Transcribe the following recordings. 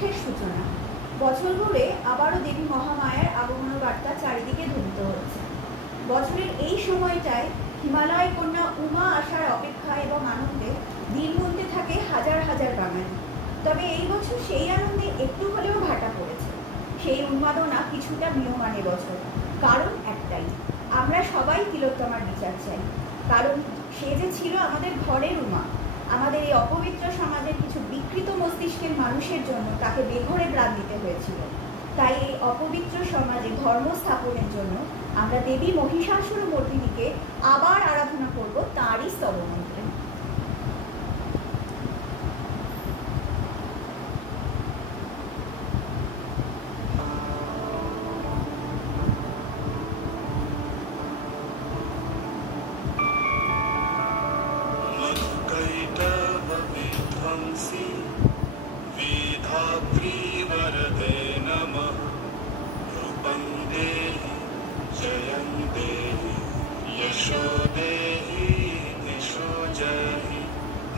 দুঃখের সূচনা। বছর ঘুরে আবারও দেবী মহামায়ার আগমনের বার্তা চারিদিকে ধ্বনিত হচ্ছে। বছরের এই সময়টায় হিমালয় কন্যা উমা আসার অপেক্ষা এবং আনন্দে দিন গুনতে থাকে হাজার হাজার বাঙালি। তবে এই বছর সেই আনন্দে একটু হলেও ভাটা পড়েছে। সেই উন্মাদনা কিছুটা ম্রিয়মাণ বছর। কারণ একটাই, আমরা সবাই তিলোত্তমার বিচার চাই। কারণ সে যে ছিল আমাদের ঘরের উমা। আমাদের এই অপবিত্র সমাজের কিছু বিকৃত মস্তিষ্কের মানুষের জন্য তাকে বেঘরে প্রাণ দিতে হয়েছিল। তাই এই অপবিত্র সমাজে ধর্ম স্থাপনের জন্য আমরা দেবী মহিষাসুরমর্দিনীকে আবার আরাধনা করব তাঁরই স্তবমন্ত্রে। विधात्री वरदे नमः। रूपं देहि जयं देहि यशो देहि दिशो जहि।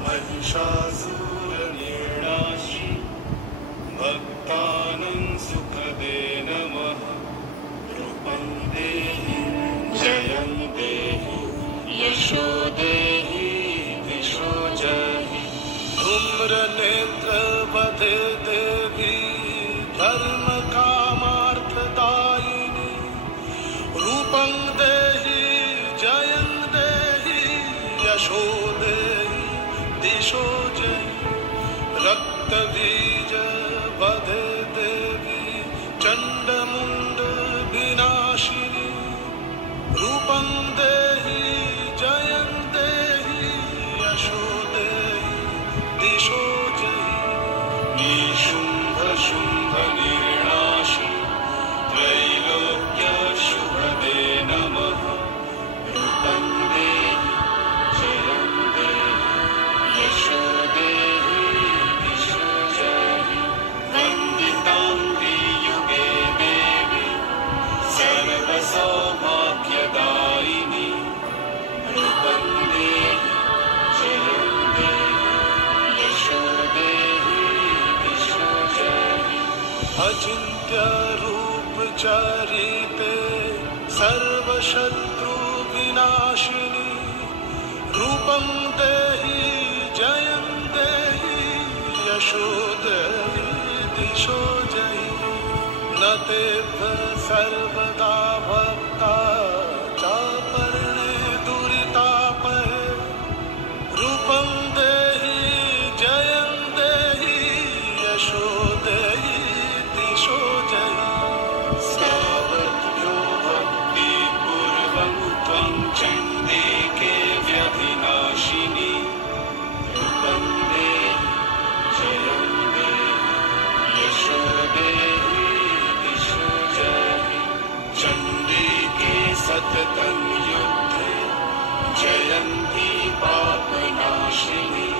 महिषासुरनिर्नाशि भक्तानां सुखदे नमः। रूपं देहि जयं देहि यशो देहि दिशो जहि। धूम्रनेत्र वदे देवी धर्म कामार्थदायिनी। रूपं देहि जयं देहि यशो देहि दिशो जहि। रक्तबीज वदे देवी चण्डमुण्ड विनाशिनी। रूपं देहि जयं देहि यशो देहि दिशो जहि। निशुम्भ शुम्भ निर्नाशि त्रैलोक्य शुभदे नमः। रूपं देहि जयं देहि यशो देहि दिशो जहि। वन्दिताङ्घ्रि युगे देवी सर्वसौभाग्यदायिनी। रूपं देहि जयं देहि यशो देहि दिशो जहि। अचिन्त्य रूप चरिते सर्वशत्रु विनाशिनी। रूपं देहि जयं देहि यशो देहि दिशो जहि। न तेभ्यः सर्वदा भक्ता चापर्णे दुरितापहे। रूपं देहि जयं देहि यशो देहि दिशो जहि। सावध्यो भक्तिपूर्वं त्वं चण्डिके व्यधिनाशिनी। रूपं देहि जयं देहि यशो देहि दिशो जहि। चण्डिके सततं युद्धे जयन्ती पापनाशिनी।